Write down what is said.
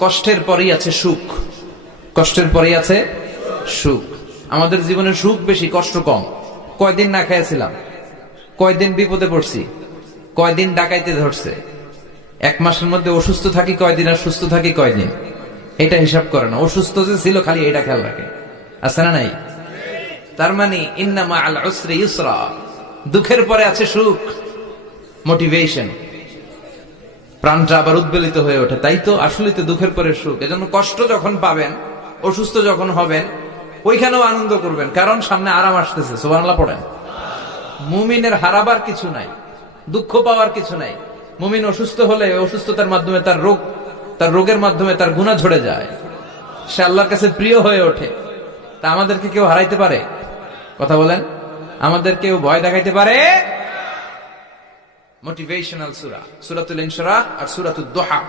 কষ্টের পরেই আছে সুখ। কষ্টের পরেই আছে সুখ। আমাদের জীবনে সুখ বেশি, কষ্ট কম। কয়দিন না খেয়েছিলাম, কয়দিন বিপদে পড়ছি, কয়দিন ডাকাইতে ধরছে, এক মাসের মধ্যে অসুস্থ থাকি কয়দিন আর সুস্থ থাকি কয়দিন, এটা হিসাব করে না। অসুস্থ যে ছিল খালি এটা খেয়াল রাখে, আছে না নাই? তার মানে ইন্না মাআল উসরি ইউসরা, দুঃখের পরে আছে সুখ, মোটিভেশন, প্রাণটা আবার উদ্বেলিত হয়ে ওঠে। তাই তো আসলে তো দুঃখের পরে সুখ। এজন্য কষ্ট যখন পাবেন, অসুস্থ যখন হবেন, ওইখানেও আনন্দ করবেন, কারণ সামনে আরাম আসতেছে। সুবহানাল্লাহ পড়েন। মুমিনের হারাবার কিছু নাই, দুঃখ পাওয়ার কিছু নাই। মুমিন অসুস্থ হলে অসুস্থতার মাধ্যমে তার রোগের মাধ্যমে তার গুনাহ ঝরে যায়, সে আল্লাহর কাছে প্রিয় হয়ে ওঠে। তা আমাদেরকে কেউ হারাইতে পারে? কথা বলেন, আমাদের কেউ ভয় দেখাইতে পারে? মোটিভেশনাল সূরা সূরাতুল ইনশিরাহ আর সূরাতুদ দুহা।